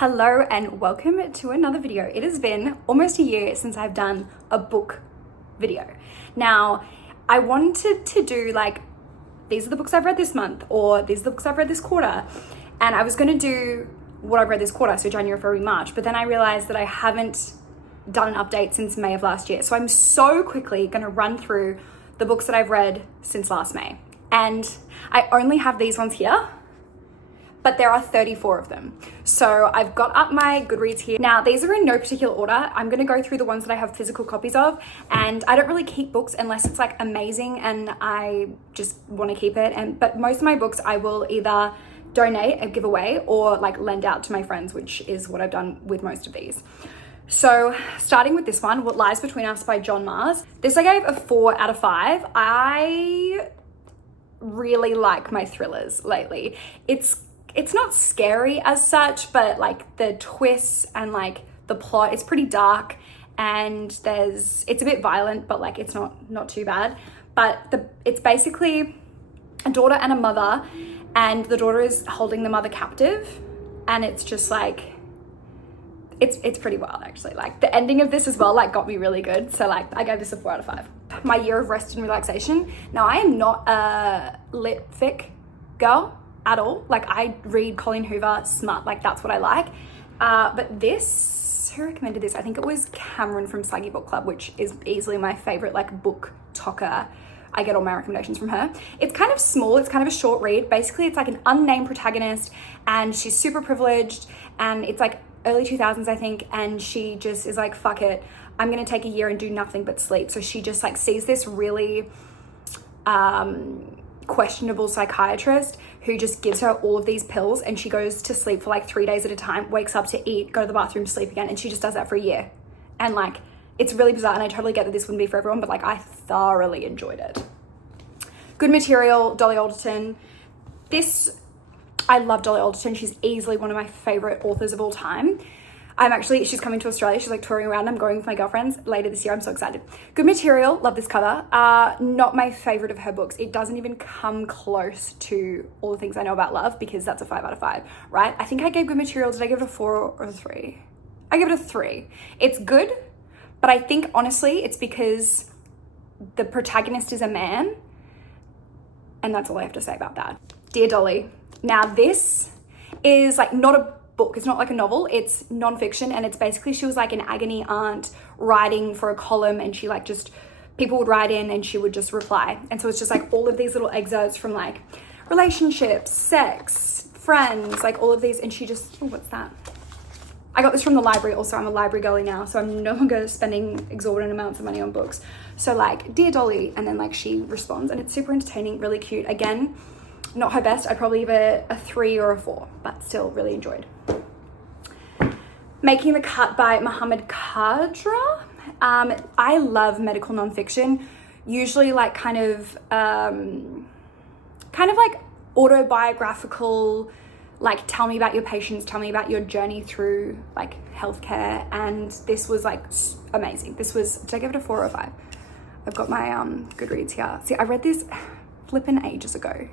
Hello and welcome to another video. It has been almost a year since I've done a book video. Now, I wanted to do like, these are the books I've read this month, or these are the books I've read this quarter. And I was gonna do what I've read this quarter, so January, February, March, but then I realized that I haven't done an update since May of last year. So I'm so quickly gonna run through the books that I've read since last May. And I only have these ones here, but there are 34 of them. So I've got up my Goodreads here. Now, these are in no particular order. I'm gonna go through the ones that I have physical copies of, and I don't really keep books unless it's like amazing and I just wanna keep it. But most of my books I will either donate and give away or like lend out to my friends, which is what I've done with most of these. So starting with this one, What Lies Between Us by John Mars. This I gave a 4 out of 5. I really like my thrillers lately. It's not scary as such, but like the twists and like the plot, it's pretty dark, and it's a bit violent, but like it's not too bad. But it's basically a daughter and a mother, and the daughter is holding the mother captive, and it's just like, it's pretty wild actually. Like the ending of this as well, like got me really good. So like I gave this a 4 out of 5. My year of rest and relaxation. Now I am not a lit fic girl at all. Like I read Colleen Hoover, smart, like that's what I like. But this, who recommended this? I think it was Cameron from Girl Bookclub, which is easily my favorite like book talker. I get all my recommendations from her. It's kind of small, it's kind of a short read. Basically, it's like an unnamed protagonist and she's super privileged, and it's like early 2000s, I think, and she just is like, fuck it, I'm gonna take a year and do nothing but sleep. So she just like sees this really questionable psychiatrist who just gives her all of these pills, and she goes to sleep for like 3 days at a time, wakes up to eat, go to the bathroom, sleep again, and she just does that for a year. And like, it's really bizarre, and I totally get that this wouldn't be for everyone, but like I thoroughly enjoyed it. Good Material, Dolly Alderton. I love Dolly Alderton. She's easily one of my favorite authors of all time. She's coming to Australia. She's like touring around. I'm going with my girlfriends later this year. I'm so excited. Good Material, love this cover. Not my favorite of her books. It doesn't even come close to All the Things I Know About Love, because that's a 5 out of 5, right? I think I gave Good Material, did I give it a 4 or a 3? I give it a 3. It's good, but I think honestly it's because the protagonist is a man, and that's all I have to say about that. Dear Dolly. Now this is like not a book, it's not like a novel, it's nonfiction, and it's basically, she was like an agony aunt writing for a column, and she like just, people would write in and she would just reply. And so it's just like all of these little excerpts from like relationships, sex, friends, like all of these, and she just, oh, what's that? I got this from the library. Also, I'm a library girly now, so I'm no longer spending exorbitant amounts of money on books. So like, Dear Dolly, and then like she responds, and it's super entertaining, really cute. Again, not her best. I'd probably give it a 3 or a 4, but still really enjoyed. Making the Cut by Mohammed Khadra. I love medical nonfiction, usually like kind of like autobiographical, like tell me about your patients, tell me about your journey through like healthcare. And this was like amazing. Did I give it a 4 or a 5? I've got my Goodreads here. See, I read this flipping ages ago.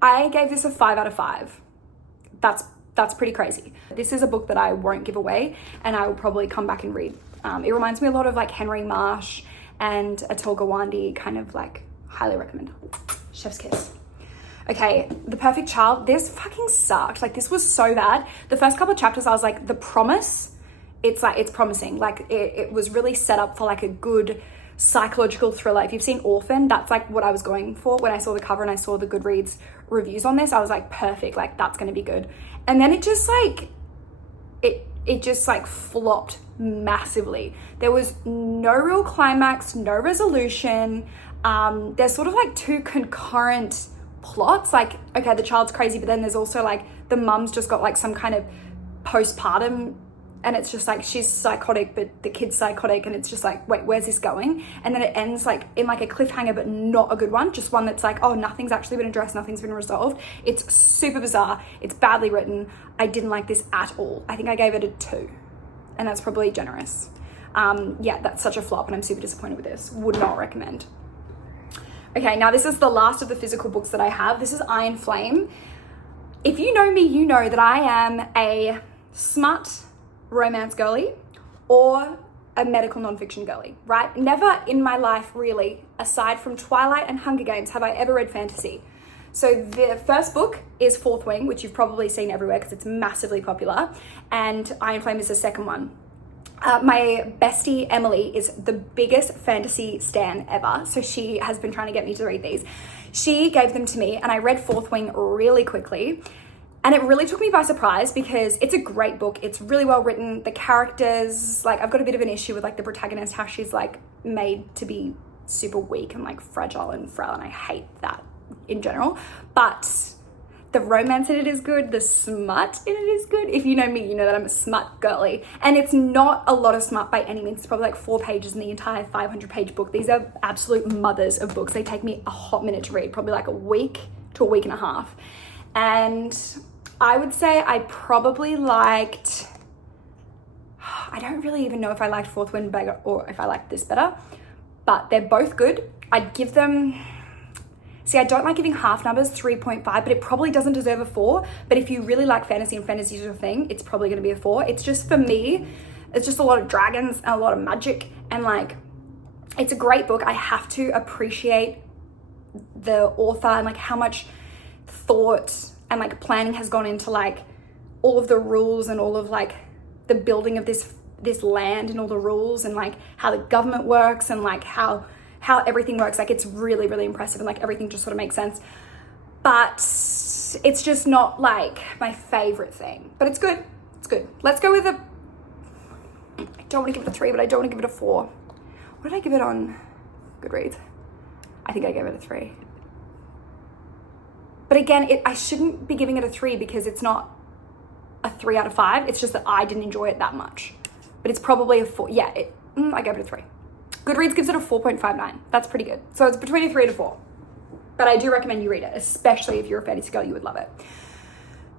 I gave this a 5 out of 5. That's pretty crazy. This is a book that I won't give away, and I will probably come back and read. It reminds me a lot of like Henry Marsh and Atul Gawande, kind of like, highly recommend. Chef's kiss. Okay, The Perfect Child. This fucking sucked. Like this was so bad. The first couple of chapters I was like, the promise, it's promising. Like it was really set up for like a good psychological thriller. If you've seen Orphan, that's like what I was going for when I saw the cover and I saw the Goodreads reviews on this. I was like, perfect, like that's gonna be good. And then it just like it just like flopped massively. There was no real climax, no resolution. There's sort of like 2 concurrent plots. Like, okay, the child's crazy, but then there's also like the mum's just got like some kind of postpartum, and it's just like she's psychotic, but the kid's psychotic, and it's just like, wait, where's this going? And then it ends like in like a cliffhanger, but not a good one, just one that's like, oh, nothing's actually been addressed, nothing's been resolved. It's super bizarre. It's badly written. I didn't like this at all. I think I gave it a 2, and that's probably generous. Yeah, that's such a flop, and I'm super disappointed with this. Would not recommend. Okay, now this is the last of the physical books that I have. This is Iron Flame. If you know me, you know that I am a smut romance girly or a medical nonfiction girly, right? Never in my life really, aside from Twilight and Hunger Games, have I ever read fantasy. So the first book is Fourth Wing, which you've probably seen everywhere because it's massively popular, and Iron Flame is the second one. My bestie Emily is the biggest fantasy stan ever, so she has been trying to get me to read these. She gave them to me and I read Fourth Wing really quickly, and it really took me by surprise because it's a great book. It's really well written. The characters, like, I've got a bit of an issue with like the protagonist, how she's like made to be super weak and like fragile and frail, and I hate that in general. But the romance in it is good. The smut in it is good. If you know me, you know that I'm a smut girly. And it's not a lot of smut by any means. It's probably like 4 pages in the entire 500-page book. These are absolute mothers of books. They take me a hot minute to read, probably like a week to a week and a half. And I would say I probably liked, I don't really even know if I liked Fourth Wing better or if I liked this better, but they're both good. I'd give them, see, I don't like giving half numbers, 3.5, but it probably doesn't deserve a 4. But if you really like fantasy and fantasy is your thing, it's probably going to be a 4. It's just, for me, it's just a lot of dragons and a lot of magic, and like, it's a great book. I have to appreciate the author and like how much thought and like planning has gone into like all of the rules and all of like the building of this land and all the rules and like how the government works and like how everything works. Like, it's really, really impressive, and like everything just sort of makes sense. But it's just not like my favorite thing, but it's good. It's good. Let's go with I don't want to give it a 3, but I don't want to give it a 4. What did I give it on Goodreads? I think I gave it a 3. But again, I shouldn't be giving it a 3 because it's not a 3 out of 5. It's just that I didn't enjoy it that much. But it's probably a 4. Yeah, I gave it a 3. Goodreads gives it a 4.59. That's pretty good. So it's between a 3 and a 4. But I do recommend you read it, especially if you're a fantasy girl, you would love it.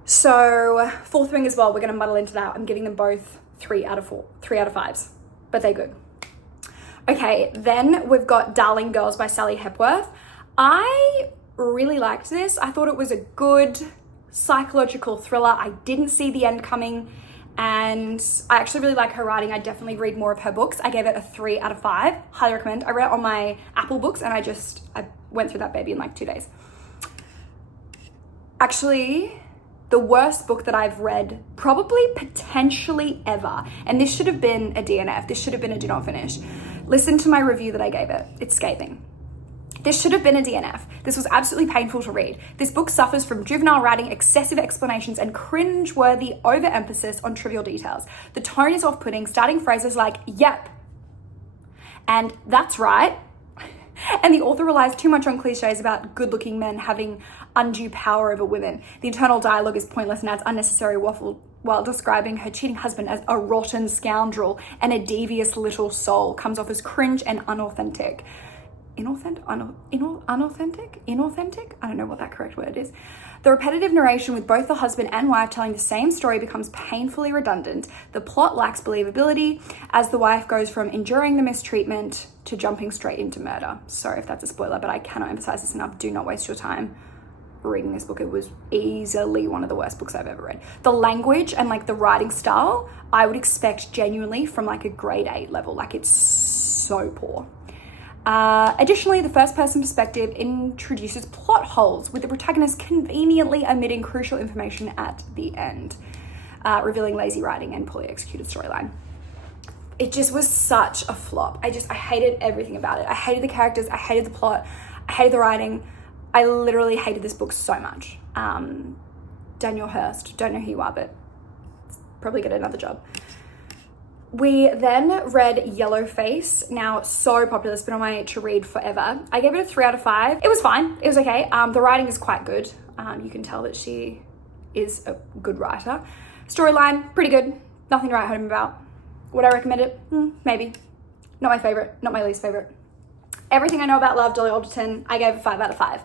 So Fourth Wing as well, we're going to muddle into that. I'm giving them both 3 out of 5s, but they're good. Okay, then we've got Darling Girls by Sally Hepworth. I really liked this. I thought it was a good psychological thriller. I didn't see the end coming, and I actually really like her writing. I definitely read more of her books. I gave it a 3 out of 5. Highly recommend. I read it on my Apple Books, and I went through that baby in like 2 days. Actually, the worst book that I've read, probably potentially ever, and this should have been a DNF. This should have been a do not finish. Listen to my review that I gave it. It's scathing. This should have been a DNF. This was absolutely painful to read. This book suffers from juvenile writing, excessive explanations, and cringe-worthy overemphasis on trivial details. The tone is off-putting, starting phrases like, yep, and that's right. And the author relies too much on cliches about good-looking men having undue power over women. The internal dialogue is pointless and adds unnecessary waffle while describing her cheating husband as a rotten scoundrel and a devious little soul. Comes off as cringe and unauthentic. Inauthentic? I don't know what that correct word is. The repetitive narration with both the husband and wife telling the same story becomes painfully redundant. The plot lacks believability as the wife goes from enduring the mistreatment to jumping straight into murder. Sorry if that's a spoiler, but I cannot emphasize this enough. Do not waste your time reading this book. It was easily one of the worst books I've ever read. The language and like the writing style, I would expect genuinely from like a grade 8 level. Like, it's so poor. Additionally, the first-person perspective introduces plot holes, with the protagonist conveniently omitting crucial information at the end, revealing lazy writing and poorly executed storyline. It just was such a flop. I hated everything about it. I hated the characters, I hated the plot, I hated the writing. I literally hated this book so much. Daniel Hurst, don't know who you are, but probably get another job. We then read Yellowface. Now, so popular. It's been on my to read forever. I gave it a 3 out of 5. It was fine. It was okay. The writing is quite good. You can tell that she is a good writer. Storyline, pretty good. Nothing to write home about. Would I recommend it? Maybe. Not my favorite. Not my least favorite. Everything I Know About Love, Dolly Alderton, I gave a 5 out of 5.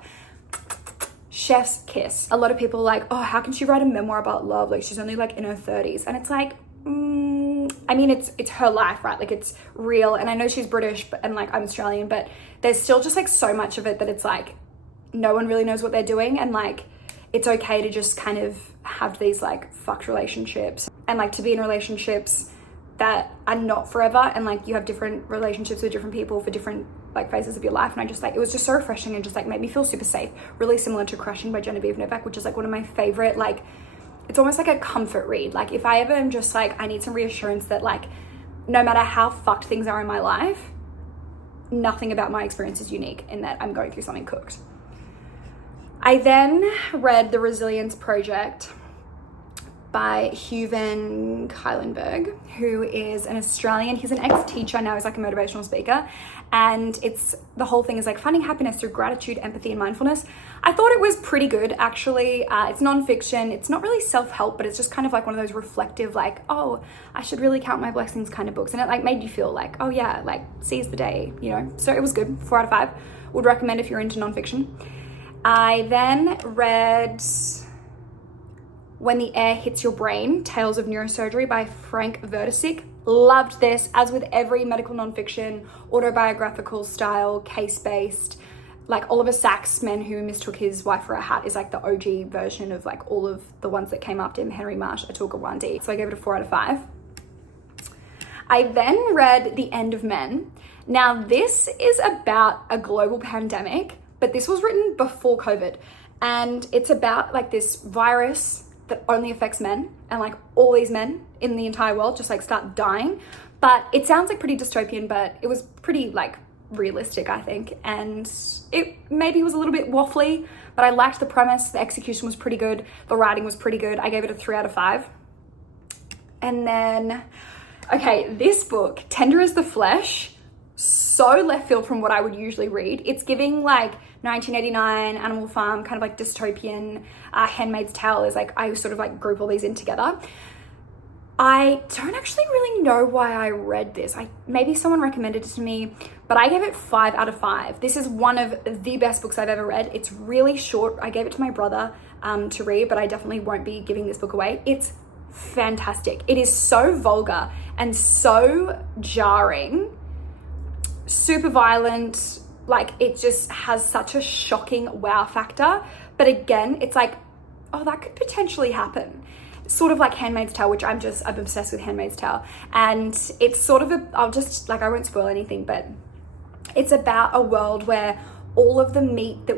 Chef's kiss. A lot of people are like, oh, how can she write a memoir about love? Like, she's only like in her 30s. And it's like, I mean, it's her life, right? Like, it's real. And I know she's British and like I'm Australian, but there's still just like so much of it that it's like no one really knows what they're doing. And like, it's okay to just kind of have these like fucked relationships and like to be in relationships that are not forever, and like you have different relationships with different people for different like phases of your life. And I just like, it was just so refreshing and just like made me feel super safe. Really similar to Crushing by Genevieve Novak, which is like one of my favorite, like it's almost like a comfort read. Like if I ever am just like, I need some reassurance that like no matter how fucked things are in my life, nothing about my experience is unique in that I'm going through something cooked. I then read The Resilience Project by Hugh van Cuylenburg, who is an Australian. He's an ex-teacher, now he's like a motivational speaker. And it's, the whole thing is like finding happiness through gratitude, empathy, and mindfulness. I thought it was pretty good, actually. It's nonfiction. It's not really self-help, but it's just kind of like one of those reflective, like, oh, I should really count my blessings kind of books. And it like made you feel like, oh yeah, like seize the day, you know? So it was good, 4 out of 5. Would recommend if you're into nonfiction. I then read When the Air Hits Your Brain, Tales of Neurosurgery by Frank Vertisick. Loved this, as with every medical nonfiction, autobiographical style, case-based. Like Oliver Sacks' Men Who Mistook His Wife for a Hat is like the OG version of like all of the ones that came after him, Henry Marsh, Atul Gawande. So I gave it a 4 out of 5. I then read The End of Men. Now this is about a global pandemic, but this was written before COVID. And it's about like this virus that only affects men, and like all these men in the entire world just like start dying. But it sounds like pretty dystopian, but it was pretty like realistic, I think. And it maybe was a little bit waffly, but I liked the premise. The execution was pretty good. The writing was pretty good. I gave it a 3 out of 5. And then, okay, this book, Tender as the Flesh, so left field from what I would usually read. It's giving like 1989, Animal Farm, kind of like dystopian. Handmaid's Tale is like, I sort of like group all these in together. I don't actually really know why I read this. Maybe someone recommended it to me, but I gave it 5 out of 5. This is one of the best books I've ever read. It's really short. I gave it to my brother to read, but I definitely won't be giving this book away. It's fantastic. It is so vulgar and so jarring, super violent. Like it just has such a shocking wow factor. But again, it's like, oh, that could potentially happen. Sort of like Handmaid's Tale, which I'm obsessed with Handmaid's Tale. And it's sort of I won't spoil anything, but it's about a world where all of the meat that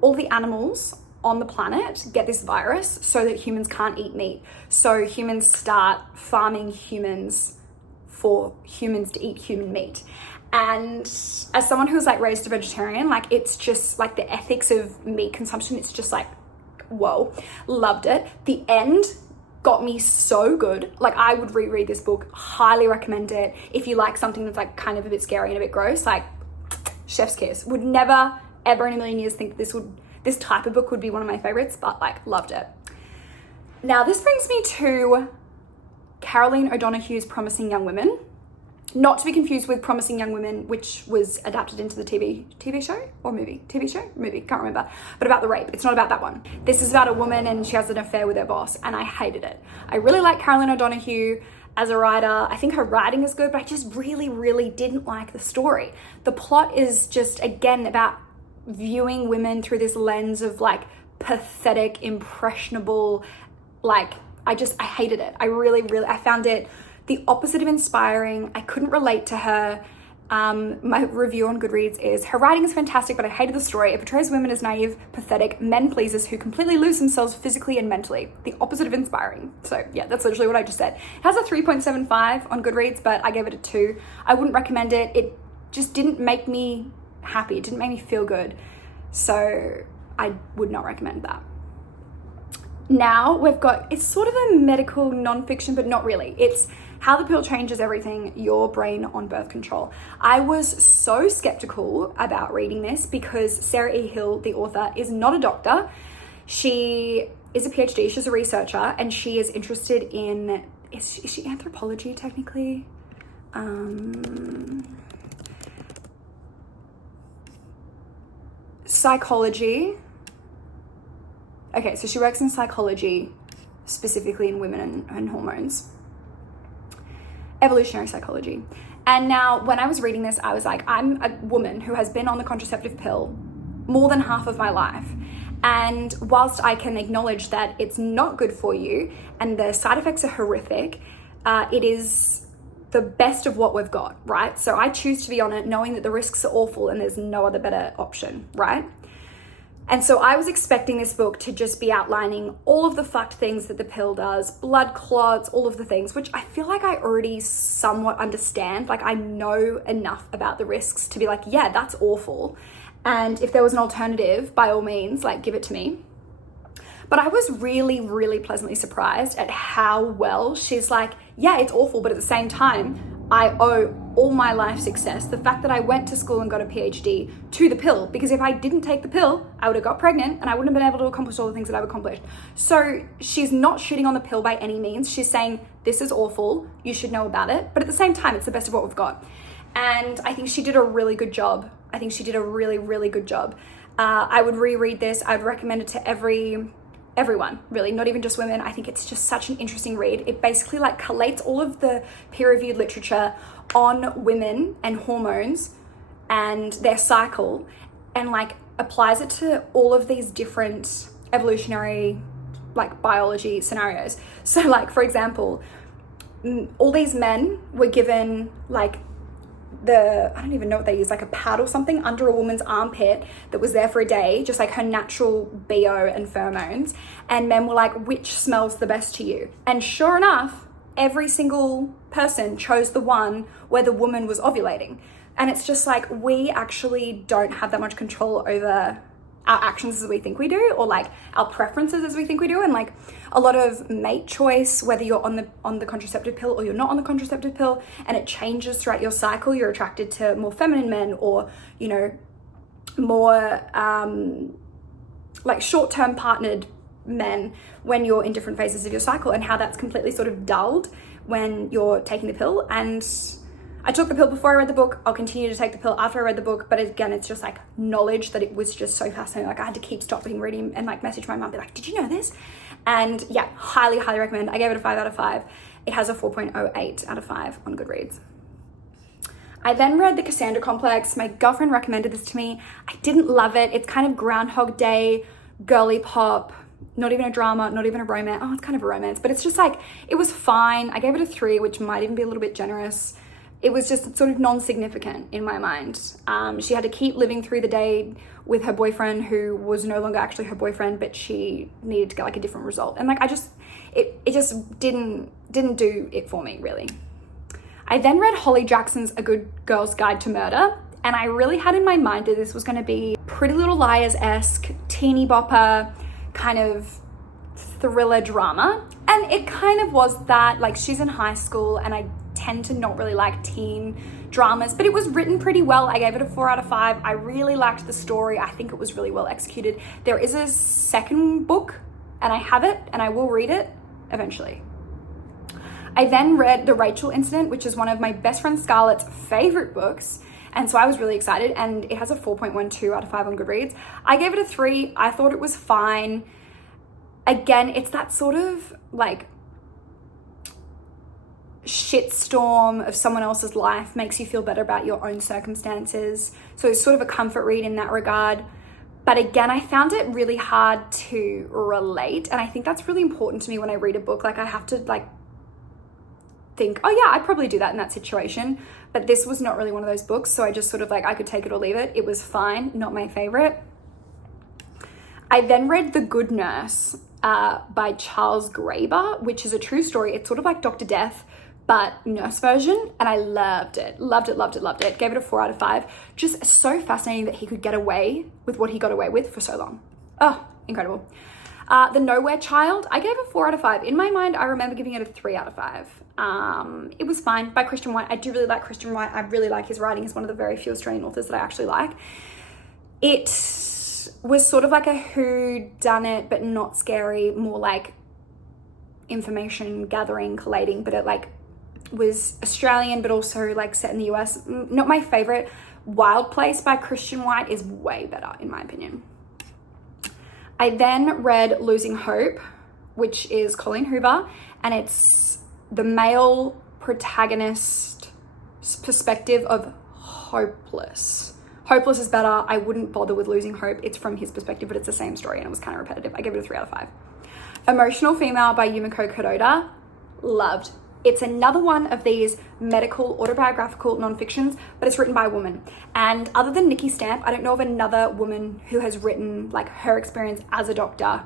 all the animals on the planet get this virus so that humans can't eat meat. So humans start farming humans for humans to eat human meat. And as someone who's like raised a vegetarian, like it's just like the ethics of meat consumption, it's just like, whoa, loved it. The end got me so good. Like I would reread this book, highly recommend it. If you like something that's like kind of a bit scary and a bit gross, like chef's kiss. Would never ever in a million years think this type of book would be one of my favorites, but like loved it. Now this brings me to Caroline O'Donoghue's Promising Young Women. Not to be confused with Promising Young Women, which was adapted into the TV show or movie? TV show? Movie, can't remember. But about the rape. It's not about that one. This is about a woman and she has an affair with her boss, and I hated it. I really like Caroline O'Donoghue as a writer. I think her writing is good, but I just really, really didn't like the story. The plot is just, again, about viewing women through this lens of like pathetic, impressionable, like, I hated it. I found it the opposite of inspiring. I couldn't relate to her. My review on Goodreads is, her writing is fantastic, but I hated the story. It portrays women as naive, pathetic men pleasers who completely lose themselves physically and mentally. The opposite of inspiring. So yeah, that's literally what I just said. It has a 3.75 on Goodreads, but I gave it a 2. I wouldn't recommend it. It just didn't make me happy. It didn't make me feel good. So I would not recommend that. Now we've got, it's sort of a medical nonfiction, but not really. It's How the Pill Changes Everything, Your Brain on Birth Control. I was so skeptical about reading this because Sarah E. Hill, the author, is not a doctor. She is a PhD, she's a researcher, and she is interested in, is she anthropology technically? Psychology. Okay, so she works in psychology, specifically in women and hormones. Evolutionary psychology. And now when I was reading this, I was like, I'm a woman who has been on the contraceptive pill more than half of my life. And whilst I can acknowledge that it's not good for you and the side effects are horrific, it is the best of what we've got, right? So I choose to be on it knowing that the risks are awful and there's no other better option, right? And so I was expecting this book to just be outlining all of the fucked things that the pill does, blood clots, all of the things, which I feel like I already somewhat understand. Like I know enough about the risks to be like, yeah, that's awful. And if there was an alternative, by all means, like give it to me. But I was really, really pleasantly surprised at how well she's like, yeah, it's awful, but at the same time, I owe all my life success, the fact that I went to school and got a PhD, to the pill, because if I didn't take the pill, I would have got pregnant and I wouldn't have been able to accomplish all the things that I've accomplished. So she's not shitting on the pill by any means. She's saying, this is awful, you should know about it. But at the same time, it's the best of what we've got. And I think she did a really good job. I think she did a really, really good job. I would reread this. I'd recommend it to everyone, really, not even just women. I think it's just such an interesting read. It basically like collates all of the peer-reviewed literature on women and hormones and their cycle and like applies it to all of these different evolutionary like biology scenarios. So like, for example, all these men were given like I don't even know what they use, like a pad or something under a woman's armpit that was there for a day, just like her natural BO and pheromones. And men were like, which smells the best to you? And sure enough, every single person chose the one where the woman was ovulating. And it's just like, we actually don't have that much control over our actions as we think we do, or like our preferences as we think we do. And like a lot of mate choice, whether you're on the contraceptive pill or you're not on the contraceptive pill, and it changes throughout your cycle. You're attracted to more feminine men, or, you know, more like short-term partnered men when you're in different phases of your cycle, and how that's completely sort of dulled when you're taking the pill. And I took the pill before I read the book. I'll continue to take the pill after I read the book. But again, it's just like knowledge that it was just so fascinating. Like I had to keep stopping reading and like message my mum, be like, did you know this? And yeah, highly, highly recommend. I gave it a 5 out of 5. It has a 4.08 out of 5 on Goodreads. I then read The Cassandra Complex. My girlfriend recommended this to me. I didn't love it. It's kind of Groundhog Day, girly pop, not even a drama, not even a romance. Oh, it's kind of a romance, but it's just like, it was fine. I gave it a 3, which might even be a little bit generous. It was just sort of non-significant in my mind. She had to keep living through the day with her boyfriend, who was no longer actually her boyfriend, but she needed to get like a different result. And like, it just didn't do it for me, really. I then read Holly Jackson's A Good Girl's Guide to Murder, and I really had in my mind that this was going to be Pretty Little Liars-esque, teeny bopper, kind of thriller drama. And it kind of was that. Like, she's in high school, and I tend to not really like teen dramas, but it was written pretty well. I gave it a 4 out of 5. I really liked the story. I think it was really well executed. There is a second book, and I have it, and I will read it eventually. I then read The Rachel Incident, which is one of my best friend Scarlett's favorite books, and so I was really excited, and it has a 4.12 out of 5 on Goodreads. I gave it a 3. I thought it was fine. Again, it's that sort of like shitstorm of someone else's life makes you feel better about your own circumstances. So it's sort of a comfort read in that regard. But again, I found it really hard to relate. And I think that's really important to me when I read a book. Like, I have to like think, oh yeah, I'd probably do that in that situation. But this was not really one of those books. So I just sort of like, I could take it or leave it. It was fine, not my favorite. I then read The Good Nurse by Charles Graeber, which is a true story. It's sort of like Dr. Death, but nurse version, and I loved it. Loved it. Gave it a 4 out of 5. Just so fascinating that he could get away with what he got away with for so long. Oh, incredible. The Nowhere Child, I gave a 4 out of 5. In my mind, I remember giving it a 3 out of 5. It was fine, by Christian White. I do really like Christian White. I really like his writing. He's one of the very few Australian authors that I actually like. It was sort of like a whodunit, but not scary, more like information gathering, collating, but it like was Australian, but also like set in the US. Not my favorite. Wild Place by Christian White is way better, in my opinion. I then read Losing Hope, which is Colleen Hoover, and it's the male protagonist's perspective of Hopeless is better. I wouldn't bother with Losing Hope. It's from his perspective, but it's the same story and it was kind of repetitive. I gave it a 3 out of 5. Emotional Female by Yumiko Kuroda. Loved. It's another one of these medical autobiographical non-fictions, but it's written by a woman. And other than Nikki Stamp, I don't know of another woman who has written like her experience as a doctor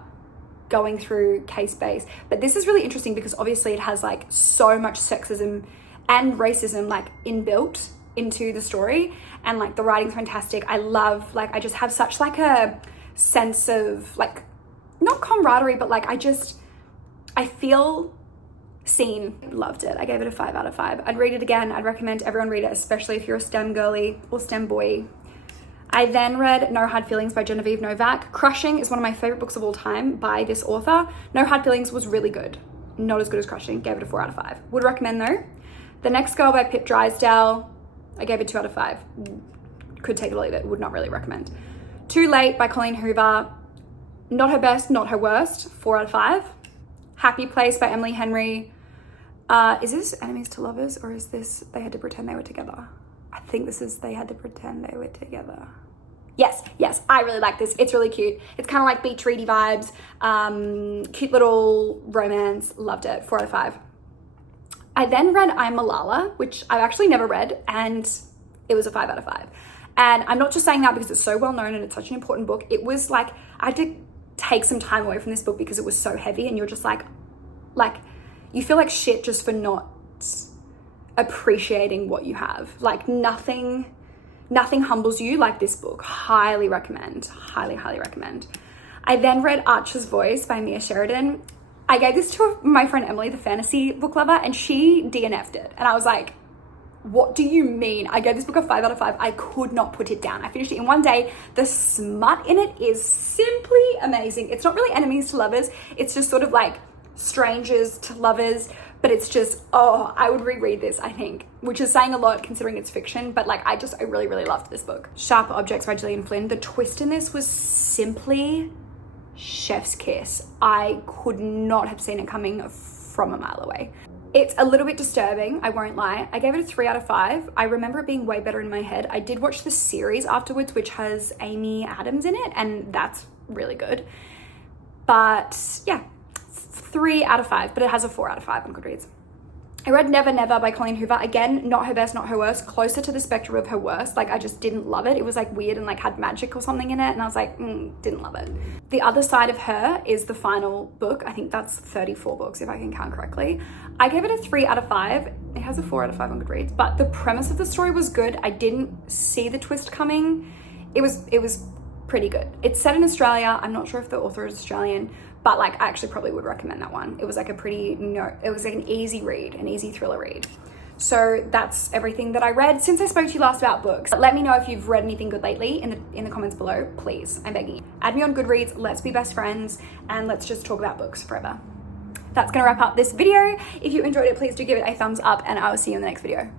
going through case base. But this is really interesting because obviously it has like so much sexism and racism like inbuilt into the story, and like the writing's fantastic. I love, like, I just have such like a sense of like, not camaraderie, but like I feel seen. Loved it. I gave it a 5 out of 5. I'd read it again. I'd recommend everyone read it, especially if you're a STEM girly or STEM boy. I then read No Hard Feelings by Genevieve Novak. Crushing is one of my favorite books of all time by this author. No Hard Feelings was really good. Not as good as Crushing. Gave it a 4 out of 5. Would recommend though. The Next Girl by Pip Drysdale. I gave it 2 out of 5. Could take it or leave it. Would not really recommend. Too Late by Colleen Hoover. Not her best, not her worst. 4 out of 5. Happy Place by Emily Henry. Is this Enemies to Lovers or is this They Had to Pretend They Were Together? I think this is They Had to Pretend They Were Together. Yes, I really like this. It's really cute. It's kind of like beach ready vibes. Cute little romance. Loved it. 4 out of 5. I then read I'm Malala, which I've actually never read, and it was a 5 out of 5. And I'm not just saying that because it's so well known and it's such an important book. It was like, I had to take some time away from this book because it was so heavy, and you're just like you feel like shit just for not appreciating what you have. Like nothing humbles you like this book. Highly recommend. Highly recommend. I then read Archer's Voice by Mia Sheridan. I gave this to my friend Emily, the fantasy book lover, and she DNF'd it. And I was like, what do you mean? I gave this book a 5 out of 5. I could not put it down. I finished it in one day. The smut in it is simply amazing. It's not really enemies to lovers. It's just sort of like strangers to lovers, but it's just, oh, I would reread this, I think, which is saying a lot considering it's fiction, but like, I really loved this book. Sharp Objects by Gillian Flynn. The twist in this was simply chef's kiss. I could not have seen it coming from a mile away. It's a little bit disturbing, I won't lie. I gave it a 3 out of 5. I remember it being way better in my head. I did watch the series afterwards, which has Amy Adams in it, and that's really good. But yeah, 3 out of 5, but it has a 4 out of 5 on Goodreads. I read Never Never by Colleen Hoover. Again, not her best, not her worst, closer to the spectrum of her worst. Like, I just didn't love it. It was like weird and like had magic or something in it, and I was like, didn't love it. The Other Side of Her is the final book. I think that's 34 books if I can count correctly. I gave it a 3 out of 5. It has a 4 out of 5 on Goodreads, but the premise of the story was good. I didn't see the twist coming. It was pretty good. It's set in Australia. I'm not sure if the author is Australian, but like I actually probably would recommend that one. It was like it was like an easy read, an easy thriller read. So that's everything that I read since I spoke to you last about books. Let me know if you've read anything good lately in the comments below, please. I'm begging you. Add me on Goodreads, let's be best friends, and let's just talk about books forever. That's gonna wrap up this video. If you enjoyed it, please do give it a thumbs up, and I will see you in the next video.